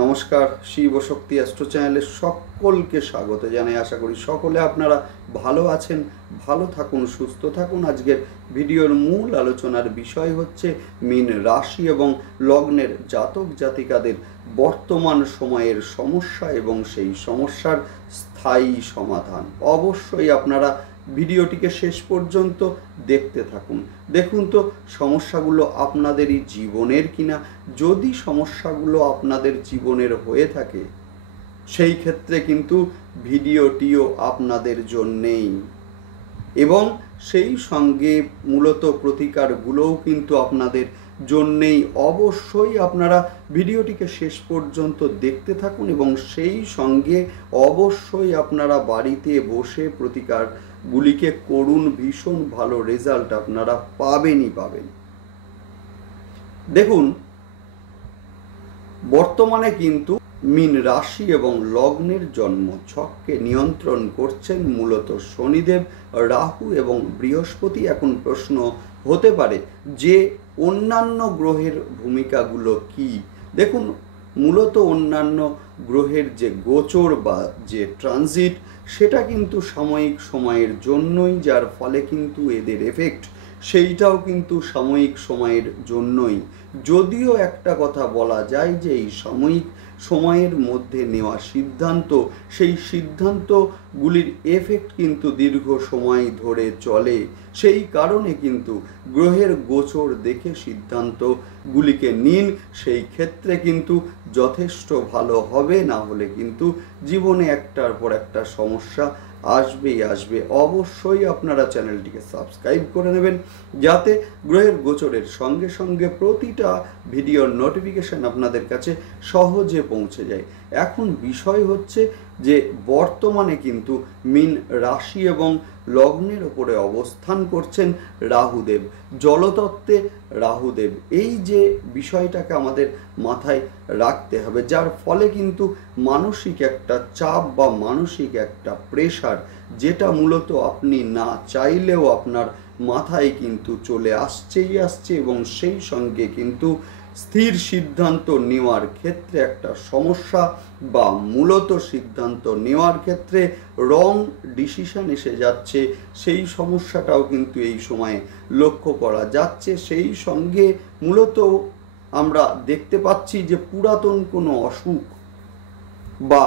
নমস্কার, শিব শক্তি অ্যাস্ট্রো চ্যানেলে সকলকে স্বাগত জানাই। আশা করি সকলে আপনারা ভালো আছেন, ভালো থাকুন, সুস্থ থাকুন। আজকের ভিডিওর মূল আলোচনার বিষয় হচ্ছে মীন রাশি এবং লগ্নের জাতক জাতিকাদের বর্তমান সময়ের সমস্যা এবং সেই সমস্যার স্থায়ী সমাধান। অবশ্যই আপনারা ভিডিওটিকে শেষ পর্যন্ত দেখতে থাকুন। দেখুন তো সমস্যাগুলো আপনাদেরই জীবনের কিনা। যদি সমস্যাগুলো আপনাদের জীবনের হয়ে থাকে সেই ক্ষেত্রে কিন্তু ভিডিওটিও আপনাদের জন্যেই, এবং সেই সঙ্গে মূলত প্রতিকারগুলোও কিন্তু আপনাদের জন্যেই। অবশ্যই আপনারা ভিডিওটিকে শেষ পর্যন্ত দেখতে থাকুন এবং সেই সঙ্গে অবশ্যই আপনারা বাড়িতে বসে প্রতিকারগুলিকে করুন। ভীষণ ভালো রেজাল্ট আপনারা পাবেনই পাবেন। দেখুন, বর্তমানে কিন্তু মীন রাশি এবং লগ্নের জন্ম ছককে নিয়ন্ত্রণ করছেন মূলত শনিদেব, রাহু এবং বৃহস্পতি। এখন প্রশ্ন হতে পারে যে অন্যান্য গ্রহের ভূমিকাগুলো কি। দেখুন, মূলত অন্যান্য গ্রহের যে গোচর বা যে ট্রানজিট সেটা কিন্তু সাময়িক সময়ের জন্যই, যার ফলে কিন্তু এদের এফেক্ট সেইটাও কিন্তু সাময়িক সময়ের জন্যই। যদিও একটা কথা বলা যায় যে এই সাময়িক সময়ের মধ্যে নেওয়া সিদ্ধান্ত, সেই সিদ্ধান্তগুলির এফেক্ট কিন্তু দীর্ঘ সময় ধরে চলে। সেই কারণে কিন্তু গ্রহের গোচর দেখে সিদ্ধান্তগুলিকে নিন, সেই ক্ষেত্রে কিন্তু যথেষ্ট ভালো হবে। না হলে কিন্তু জীবনে একটার পর একটা সমস্যা আসবেই আসবে। অবশ্যই আপনারা চ্যানেলটিকে সাবস্ক্রাইব করে নেবেন যাতে গ্রহের গোচরের সঙ্গে সঙ্গে প্রতিটা ভিডিওর নোটিফিকেশন আপনাদের কাছে সহজে পৌঁছে যায়। এখন বিষয় হচ্ছে যে বর্তমানে কিন্তু মীন রাশি এবং লগ্নের ওপরে অবস্থান করছেন রাহুদেব, জলতত্ত্বে রাহুদেব। এই যে বিষয়টাকে আমাদের মাথায় রাখতে হবে, যার ফলে কিন্তু মানসিক একটা চাপ বা মানসিক একটা প্রেশার, যেটা মূলত আপনি না চাইলেও আপনার মাথায় কিন্তু চলে আসছেই আসছে, এবং সেই সঙ্গে কিন্তু স্থির সিদ্ধান্ত নেওয়ার ক্ষেত্রে একটা সমস্যা বা মূলত সিদ্ধান্ত নেওয়ার ক্ষেত্রে রং ডিসিশন এসে যাচ্ছে, সেই সমস্যাটাও কিন্তু এই সময়ে লক্ষ্য করা যাচ্ছে। সেই সঙ্গে মূলত আমরা দেখতে পাচ্ছি যে পুরাতন কোনো অসুখ বা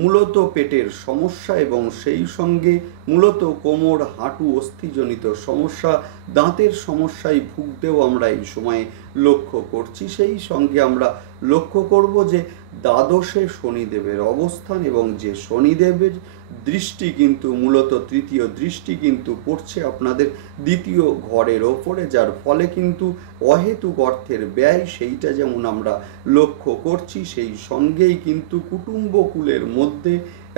মূলত পেটের সমস্যা এবং সেই সঙ্গে মূলত কোমর, হাঁটু, অস্থিজনিত সমস্যা, দাঁতের সমস্যায় ভুগতেও আমরা এই সময়ে লক্ষ্য করছি। সেই সঙ্গে আমরা লক্ষ্য করব যে দ্বাদশে শনিদেবের অবস্থান এবং যে শনিদেবের দৃষ্টি কিন্তু মূলত তৃতীয় দৃষ্টি কিন্তু পড়ছে আপনাদের দ্বিতীয় ঘরের ওপরে, যার ফলে কিন্তু অহেতুক অর্থের ব্যয় সেইটা যেমন আমরা লক্ষ্য করছি, সেই সঙ্গেই কিন্তু কুটুম্বকুলের মধ্যে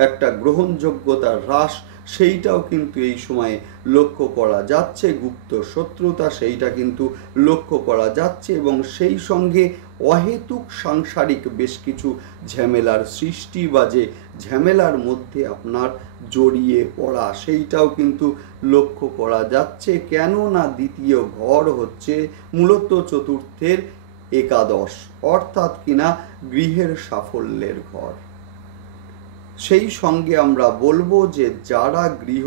একটা গ্রহণযোগ্যতার হ্রাস সেইটাও কিন্তু এই সময়ে লক্ষ্য করা যাচ্ছে। গুপ্ত শত্রুতা সেইটা কিন্তু লক্ষ্য করা যাচ্ছে, এবং সেই সঙ্গে অহেতুক সাংসারিক বেশ কিছু ঝামেলার সৃষ্টি বা যে ঝামেলার মধ্যে আপনার জড়িয়ে পড়া সেইটাও কিন্তু লক্ষ্য করা যাচ্ছে। কেননা দ্বিতীয় ঘর হচ্ছে মূলত চতুর্থের একাদশ, অর্থাৎ কিনা গৃহের সাফল্যের ঘর। সেই সঙ্গে আমরা বলবো যে যারা গৃহ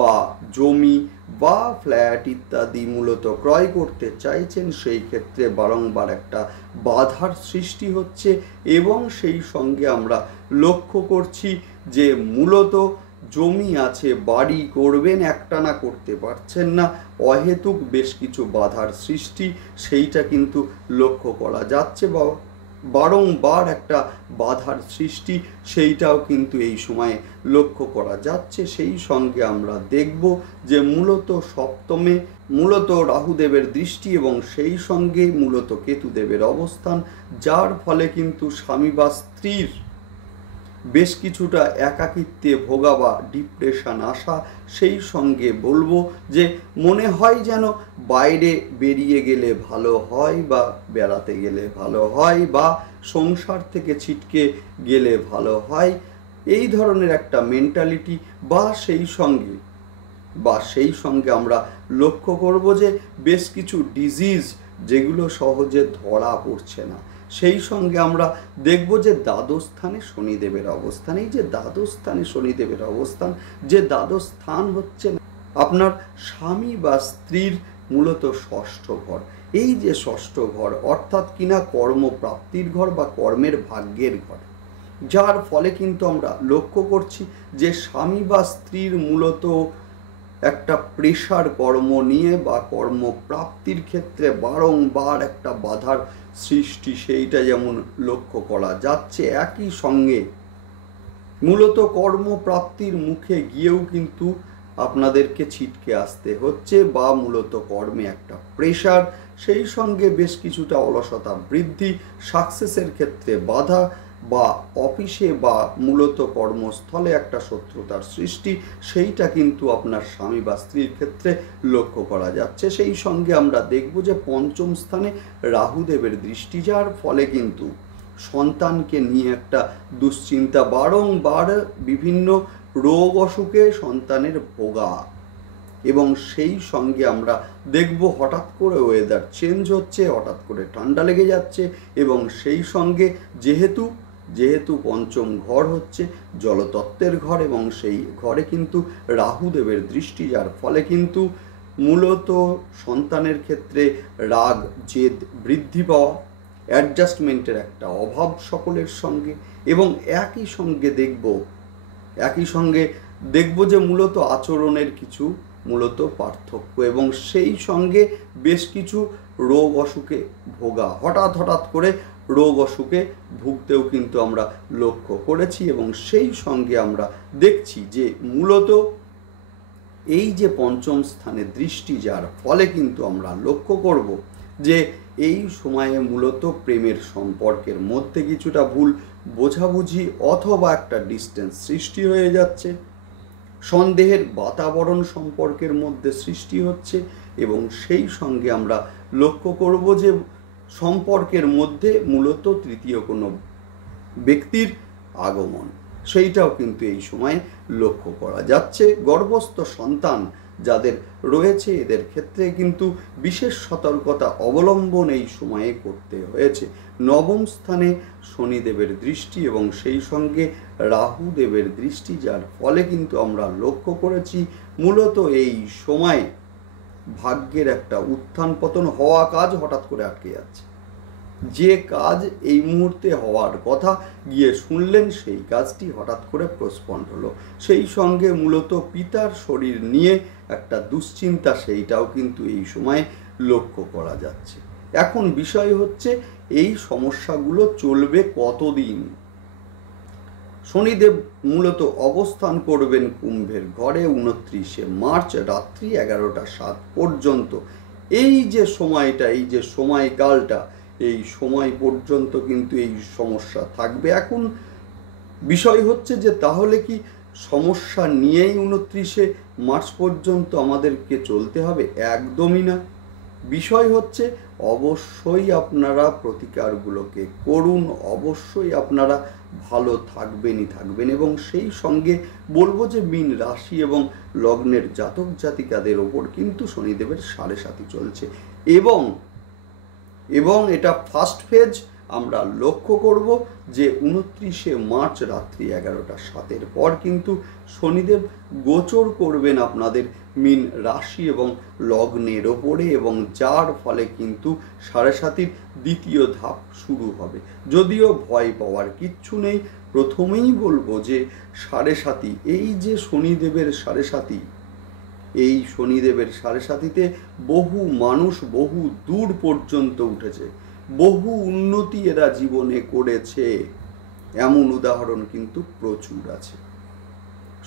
বা জমি বা ফ্ল্যাট ইত্যাদি মূলত ক্রয় করতে চাইছেন সেই ক্ষেত্রে বারংবার একটা বাধার সৃষ্টি হচ্ছে, এবং সেই সঙ্গে আমরা লক্ষ্য করছি যে মূলত জমি আছে, বাড়ি করবেন, একটানা করতে পারছেন না, অহেতুক বেশ কিছু বাধার সৃষ্টি সেইটা কিন্তু লক্ষ্য করা যাচ্ছে, বা বারংবার একটা বাধার সৃষ্টি সেইটাও কিন্তু এই সময়ে লক্ষ্য করা যাচ্ছে। সেই সঙ্গে আমরা দেখব যে মূলত সপ্তমে মূলত রাহুদেবের দৃষ্টি এবং সেই সঙ্গে মূলত কেতুদেবের অবস্থান, যার ফলে কিন্তু স্বামী বা স্ত্রীর বেশ কিছুটা একাকিত্বে ভোগা বা ডিপ্রেশন আসা। সেই সঙ্গে বলবো যে মনে হয় যেন বাইরে বেরিয়ে গেলে ভালো হয়, বা বেড়াতে গেলে ভালো হয়, বা সংসার থেকে ছিটকে গেলে ভালো হয়, এই ধরনের একটা মেন্টালিটি। বা সেই সঙ্গে আমরা লক্ষ্য করব যে বেশ কিছু ডিজিজ যেগুলো সহজে ধরা পড়ছে না, সেই সঙ্গে আমরা দেখব যে দ্বাদশ স্থানে শনিদেবের অবস্থান। এই যে দ্বাদশ স্থানে শনিদেবের অবস্থান, যে দ্বাদশ স্থান হচ্ছে আপনার স্বামী বা স্ত্রীর মূলত ষষ্ঠ ঘর। এই যে ষষ্ঠ ঘর অর্থাৎ কিনা কর্মপ্রাপ্তির ঘর বা কর্মের ভাগ্যের ঘর, যার ফলে কিন্তু আমরা লক্ষ্য করছি যে স্বামী বা স্ত্রীর মূলত একটা প্রেশার কর্ম নিয়ে বা কর্মপ্রাপ্তির ক্ষেত্রে বারংবার একটা বাধার সৃষ্টি, সেইটা যেমন লক্ষ্য করা যাচ্ছে। একই সঙ্গে মূলত কর্মপ্রাপ্তির মুখে গিয়েও কিন্তু আপনাদেরকে ছিটকে আসতে হচ্ছে বা মূলত কর্মে একটা প্রেশার, সেই সঙ্গে বেশ কিছুটা অলসতা বৃদ্ধি, সাকসেসের ক্ষেত্রে বাধা বা অফিসে বা মূলত কর্মস্থলে একটা শত্রুতার সৃষ্টি, সেইটা কিন্তু আপনার স্বামী বা স্ত্রীর ক্ষেত্রে লক্ষ্য করা যাচ্ছে। সেই সঙ্গে আমরা দেখব যে পঞ্চম স্থানে রাহুদেবের দৃষ্টি, যার ফলে কিন্তু সন্তানকে নিয়ে একটা দুশ্চিন্তা, বারংবার বিভিন্ন রোগ অসুখে সন্তানের ভোগা, এবং সেই সঙ্গে আমরা দেখব হঠাৎ করে ওয়েদার চেঞ্জ হচ্ছে, হঠাৎ করে ঠান্ডা লেগে যাচ্ছে, এবং সেই সঙ্গে যেহেতু পঞ্চম ঘর হচ্ছে জলতত্ত্বের ঘর, এবং সেই ঘরে কিন্তু রাহুদেবের দৃষ্টি, যার ফলে কিন্তু মূলত সন্তানের ক্ষেত্রে রাগ জেদ বৃদ্ধি পাওয়া, অ্যাডজাস্টমেন্টের একটা অভাব সকলের সঙ্গে, এবং একই সঙ্গে দেখব যে মূলত আচরণের কিছু মূলত পার্থক্য, এবং সেই সঙ্গে বেশ কিছু রোগ অসুখে ভোগা, হঠাৎ করে রোগ অসুখে ভুগতেও কিন্তু আমরা লক্ষ্য করেছি। এবং সেই সঙ্গে আমরা দেখছি যে মূলত এই যে পঞ্চম স্থানে দৃষ্টি, যার ফলে কিন্তু আমরা লক্ষ্য করব যে এই সময়ে মূলত প্রেমের সম্পর্কের মধ্যে কিছুটা ভুল বোঝাবুঝি অথবা একটা ডিস্টেন্স সৃষ্টি হয়ে যাচ্ছে, সন্দেহের বাতাবরণ সম্পর্কের মধ্যে সৃষ্টি হচ্ছে, এবং সেই সঙ্গে আমরা লক্ষ্য করব যে সম্পর্কের মধ্যে মূলত তৃতীয় কোনো ব্যক্তির আগমন, সেইটাও কিন্তু এই সময়ে লক্ষ্য করা যাচ্ছে। গর্ভস্থ সন্তান যাদের রয়েছে এদের ক্ষেত্রে কিন্তু বিশেষ সতর্কতা অবলম্বন এই সময়ে করতে হয়েছে। নবম স্থানে শনিদেবের দৃষ্টি এবং সেই সঙ্গে রাহুদেবের দৃষ্টি, যার ফলে কিন্তু আমরা লক্ষ্য করেছি মূলত এই সময়ে ভাগ্যের একটা উত্থান পতন হওয়া কাজ হঠাৎ করে আটকে যাচ্ছে। যে কাজ এই মুহূর্তে হওয়ার কথা গিয়ে শুনলেন, সেই কাজটি হঠাৎ করে পোস্টপন্ড হলো। সেই সঙ্গে মূলত পিতার শরীর নিয়ে একটা দুশ্চিন্তা, সেইটাও কিন্তু এই সময় লক্ষ্য করা যাচ্ছে। এখন বিষয় হচ্ছে এই সমস্যাগুলো চলবে কতদিন। শনিদেব মূলত অবস্থান করবেন কুম্ভের ঘরে 29শে মার্চ রাত্রি 11টা 7 পর্যন্ত। এই যে সময়টা, এই যে সময়কালটা, এই সময় পর্যন্ত কিন্তু এই সমস্যা থাকবে। এখন বিষয় হচ্ছে যে তাহলে কি সমস্যা নিয়েই 29শে মার্চ পর্যন্ত আমাদেরকে চলতে হবে? একদমই না। বিষয় হচ্ছে অবশ্যই আপনারা প্রতিকারগুলোকে করুন, অবশ্যই আপনারা ভালো থাকবেন এবং সেই সঙ্গে বলবো যে মীন রাশি এবং লগ্নের জাতক জাতিকাদের ওপর কিন্তু শনিদেবের 7.5 চলছে, এবং এটা ফার্স্ট ফেজ। আমরা লক্ষ্য করব যে 29শে মার্চ রাত্রি 11টা 7 পর কিন্তু শনিদেব গোচর করবেন আপনাদের মীন রাশি এবং লগ্নের ওপরে, এবং যার ফলে কিন্তু 7.5 দ্বিতীয় ধাপ শুরু হবে। যদিও ভয় পাওয়ার কিচ্ছু নেই। প্রথমেই বলবো যে 7.5, এই যে শনিদেবের 7.5, এই শনিদেবের 7.5-তে বহু মানুষ বহু দূর পর্যন্ত উঠেছে, বহু উন্নতি এরা জীবনে করেছে, এমন উদাহরণ কিন্তু প্রচুর আছে।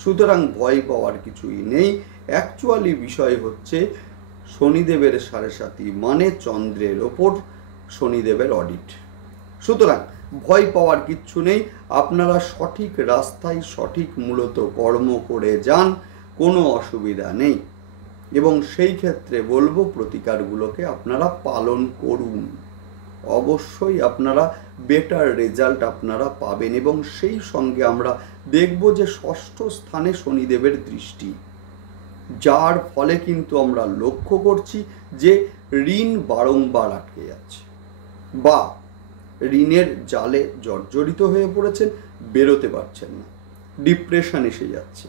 সুতরাং ভয় পাওয়ার কিছুই নেই। অ্যাকচুয়ালি বিষয় হচ্ছে শনিদেবের 7.5 মানে চন্দ্রের ওপর শনিদেবের অডিট। সুতরাং ভয় পাওয়ার কিচ্ছু নেই। আপনারা সঠিক রাস্তায় সঠিক মূলত কর্ম করে যান, কোনো অসুবিধা নেই। এবং সেই ক্ষেত্রে বলবো প্রতিকারগুলোকে আপনারা পালন করুন, অবশ্যই আপনারা বেটার রেজাল্ট আপনারা পাবেন। এবং সেই সঙ্গে আমরা দেখব যে 6ষ্ঠ স্থানে শনিদেবের দৃষ্টি, যার ফলে কিন্তু আমরা লক্ষ্য করছি যে ঋণ বারংবার আটকে যাচ্ছে, বা ঋণের জালে জর্জরিত হয়ে পড়েছেন, বেরোতে পারছেন না, ডিপ্রেশন এসে যাচ্ছে।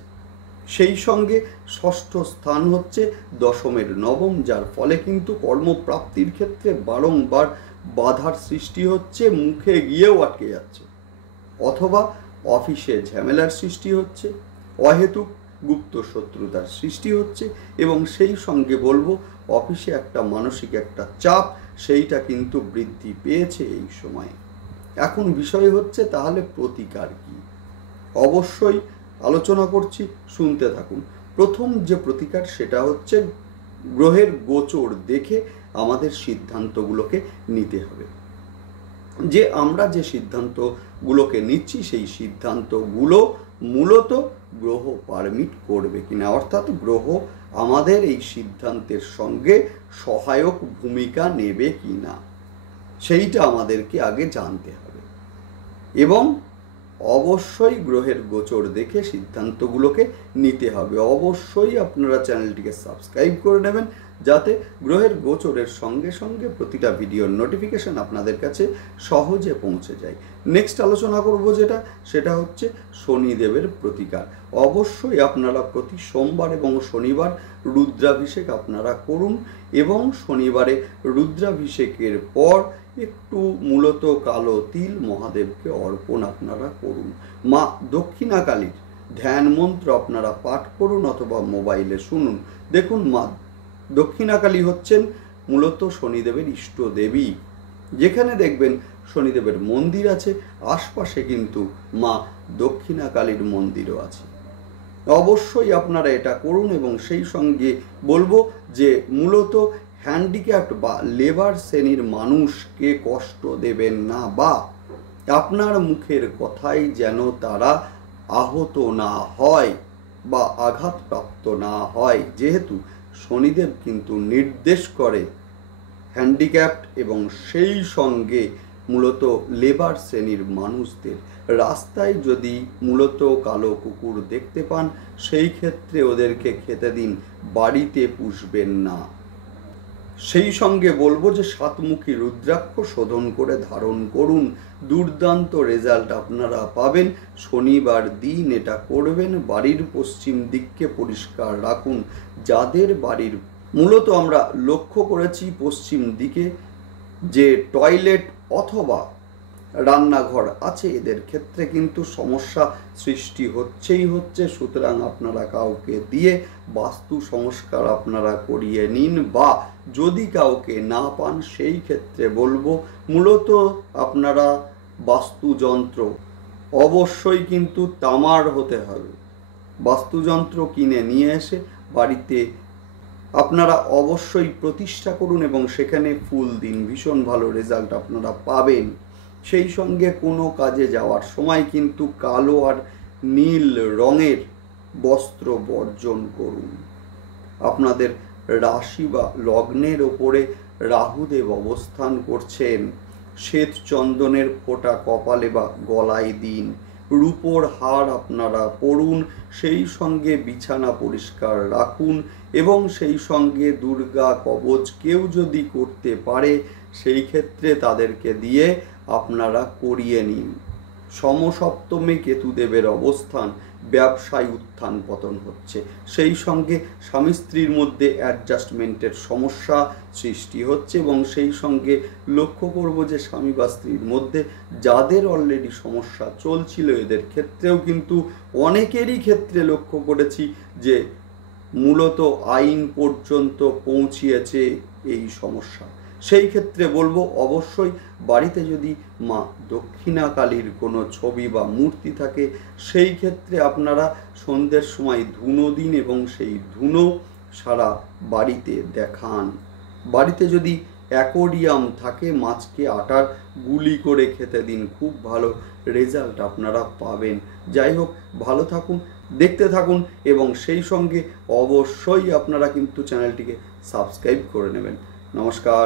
সেই সঙ্গে ষষ্ঠ স্থান হচ্ছে দশমের নবম, যার ফলে কিন্তু কর্মপ্রাপ্তির ক্ষেত্রে বারংবার বাধার সৃষ্টি হচ্ছে, মুখে গিয়েও আটকে যাচ্ছে, অথবা অফিসে ঝামেলার সৃষ্টি হচ্ছে, অহেতুক গুপ্ত শত্রুতার সৃষ্টি হচ্ছে, এবং সেই সঙ্গে বলবো অফিসে একটা মানসিক একটা চাপ সেইটা কিন্তু বৃদ্ধি পেয়েছে এই সময়ে। এখন বিষয় হচ্ছে তাহলে প্রতিকার কি? অবশ্যই আলোচনা করছি, শুনতে থাকুন। প্রথম যে প্রতিকার সেটা হচ্ছে গ্রহের গোচর দেখে আমাদের সিদ্ধান্তগুলোকে নিতে হবে। যে আমরা যে সিদ্ধান্তগুলোকে নিচ্ছি সেই সিদ্ধান্তগুলো মূলত গ্রহ পারমিট করবে কিনা, অর্থাৎ গ্রহ আমাদের এই সিদ্ধান্তের সঙ্গে সহায়ক ভূমিকা নেবে কিনা, সেইটা আমাদেরকে আগে জানতে হবে। এবং অবশ্যই গ্রহের গোচর দেখে সিদ্ধান্তগুলোকে নিতে হবে। অবশ্যই আপনারা চ্যানেলটিকে সাবস্ক্রাইব করে নেবেন, যাতে গ্রহের গোচরের সঙ্গে সঙ্গে প্রতিটা ভিডিওর নোটিফিকেশন আপনাদের কাছে সহজে পৌঁছে যায়। নেক্সট আলোচনা করব সেটা হচ্ছে শনিদেবের প্রতিকার। অবশ্যই আপনারা প্রতি সোমবার এবং শনিবার রুদ্রাভিষেক আপনারা করুন, এবং শনিবারে রুদ্রাভিষেকের পর একটু মূলত কালো তিল মহাদেবকে অর্পণ আপনারা করুন। মা দক্ষিণাকালীর ধ্যান মন্ত্র আপনারা পাঠ করুন অথবা মোবাইলে শুনুন। দেখুন, মা দক্ষিণাকালী হচ্ছেন মূলত শনিদেবের ইষ্ট দেবী। যেখানে দেখবেন শনিদেবের মন্দির আছে, আশপাশে কিন্তু মা দক্ষিণাকালীর মন্দিরও আছে। অবশ্যই আপনারা এটা করুন, এবং সেই সঙ্গে বলবো যে মূলত হ্যান্ডিক্যাপ্ট বা লেবার শ্রেণীর মানুষকে কষ্ট দেবেন না, বা আপনার মুখের কথাই যেন তারা আহত না হয় বা আঘাতপ্রাপ্ত না হয়। যেহেতু শনিদেব কিন্তু নির্দেশ করে হ্যান্ডিক্যাপ্ট এবং সেই সঙ্গে মূলত লেবার শ্রেণীর মানুষদের। রাস্তায় যদি মূলত কালো কুকুর দেখতে পান, সেই ক্ষেত্রে ওদেরকে খেতে দিন, বাড়িতে পুষবেন না। সেই সঙ্গে বলবো যে সাতমুখী রুদ্রাক্ষ শোধন করে ধারণ করুন, দুর্দান্ত রেজাল্ট আপনারা পাবেন। শনিবার দিন এটা করবেন। বাড়ির পশ্চিম দিককে পরিষ্কার রাখুন। যাদের বাড়ির মূলত আমরা লক্ষ্য করেছি পশ্চিম দিকে যে টয়লেট অথবা রান্নাঘর আছে, এদের ক্ষেত্রে কিন্তু সমস্যা সৃষ্টি হচ্ছে। সুতরাং আপনারা কাউকে দিয়ে বাস্তু সংস্কার আপনারা করিয়ে নিন, বা যদি কাউকে না পান সেই ক্ষেত্রে বলবো মূলত আপনারা বাস্তুযন্ত্র অবশ্যই কিন্তু তামার হতে হবে। বাস্তুযন্ত্র কিনে নিয়ে এসে বাড়িতে আপনারা অবশ্যই প্রতিষ্ঠা করুন এবং সেখানে ফুল দিন, ভীষণ ভালো রেজাল্ট আপনারা পাবেন। সেই সঙ্গে কোনো কাজে যাওয়ার সময় কিন্তু কালো আর নীল রঙের বস্ত্র বর্জন করুন। আপনাদের রাশি বা লগ্নের ওপরে রাহুদেব অবস্থান করছেন। শ্বেত চন্দনের ফোঁটা কপালে বা গলায় দিন। রূপোর হার আপনারা পরুন। সেই সঙ্গে বিছানা পরিষ্কার রাখুন, এবং সেই সঙ্গে দুর্গা কবচ কেউ যদি করতে পারে সেই ক্ষেত্রে তাদেরকে দিয়ে আপনারা করিয়ে নিন। সমসপ্তমে কেতুদেবের অবস্থান, ব্যবসায় উত্থান পতন হচ্ছে। সেই সঙ্গে স্বামী স্ত্রীর মধ্যে অ্যাডজাস্টমেন্টের সমস্যা সৃষ্টি হচ্ছে, এবং সেই সঙ্গে লক্ষ্য করব যে স্বামী বা স্ত্রীর মধ্যে যাদের অলরেডি সমস্যা চলছিল, এদের ক্ষেত্রেও কিন্তু অনেকেরই ক্ষেত্রে লক্ষ্য করেছি যে মূলত আইন পর্যন্ত পৌঁছিয়েছে এই সমস্যা। সেই ক্ষেত্রে বলবো অবশ্যই বাড়িতে যদি মা দক্ষিণাকালীর কোনো ছবি বা মূর্তি থাকে, সেই ক্ষেত্রে আপনারা সন্ধ্যের সময় ধুনো দিন এবং সেই ধুনো সারা বাড়িতে দেখান। বাড়িতে যদি অ্যাকোয়ারিয়াম থাকে, মাছকে আটার গুলি করে খেতে দিন, খুব ভালো রেজাল্ট আপনারা পাবেন। যাই হোক, ভালো থাকুন, দেখতে থাকুন, এবং সেই সঙ্গে অবশ্যই আপনারা কিন্তু চ্যানেলটিকে সাবস্ক্রাইব করে নেবেন। নমস্কার।